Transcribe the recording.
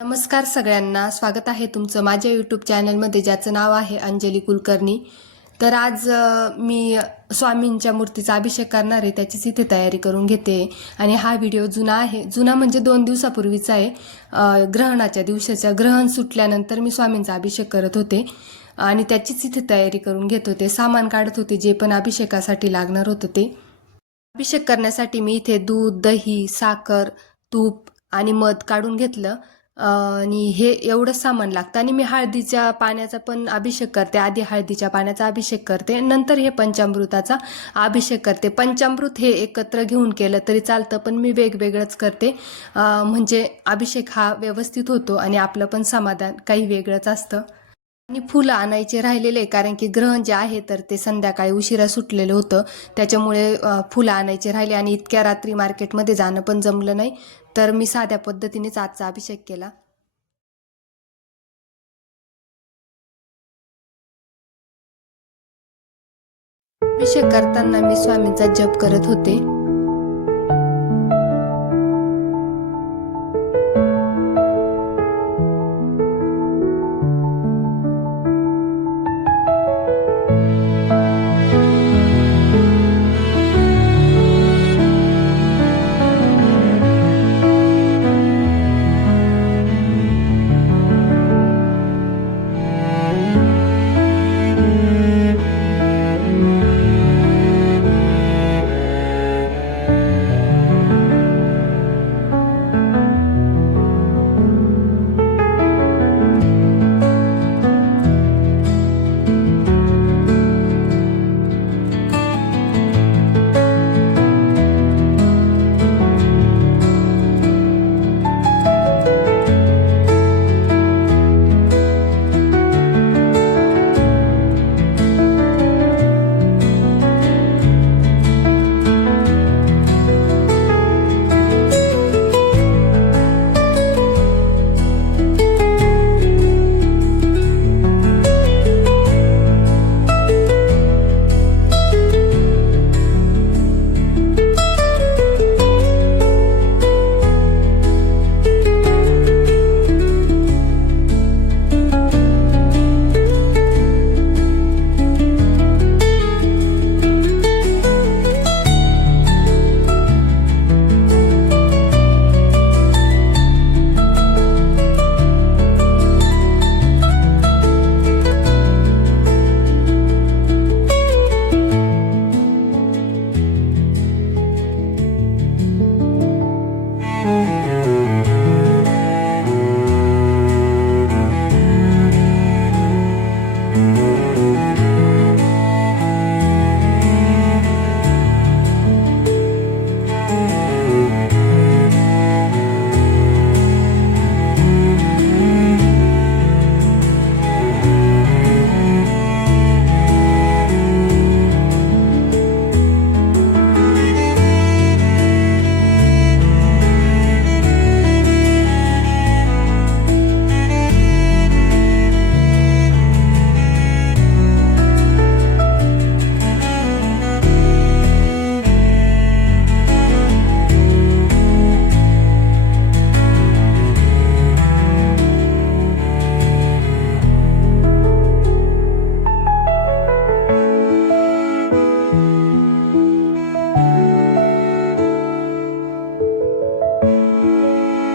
नमस्कार सगळ्यांना, स्वागत आहे तुमचं माझ्या यूट्यूब चॅनलमध्ये ज्याचं नाव आहे अंजली कुलकर्णी. तर आज मी स्वामींच्या मूर्तीचा अभिषेक करणार आहे, त्याचीच इथे तयारी करून घेते. आणि हा व्हिडिओ जुना आहे, जुना म्हणजे 2 दिवसापूर्वीचा आहे. ग्रहणाच्या दिवसाच्या ग्रहण सुटल्यानंतर मी स्वामींचा अभिषेक करत होते आणि त्याचीच इथे तयारी करून घेत होते. सामान काढत होते जे पण अभिषेकासाठी लागणार होतं ते. अभिषेक करण्यासाठी मी इथे दूध, दही, साखर, तूप आणि मध काढून घेतलं. आणि हे एवढं सामान लागतं. आणि मी हळदीच्या पाण्याचा पण अभिषेक करते. आधी हळदीच्या पाण्याचा अभिषेक करते, नंतर हे पंचामृताचा अभिषेक करते. पंचामृत हे एकत्र घेऊन केलं तरी चालतं, पण मी वेगवेगळंच करते. म्हणजे अभिषेक हा व्यवस्थित होतो आणि आपलं पण समाधान काही वेगळंच असतं. आणि फुलं आणायचे राहिलेले, कारण की ग्रहण जे आहे तर ते संध्याकाळी उशिरा सुटलेलं होतं, त्याच्यामुळे फुलं आणायचे राहिले आणि इतक्या रात्री मार्केटमध्ये जाणं पण जमलं नाही. तर मी साध्या पद्धतीनेच आजचा अभिषेक केला. अभिषेक करताना मी स्वामींचा जप करत होते.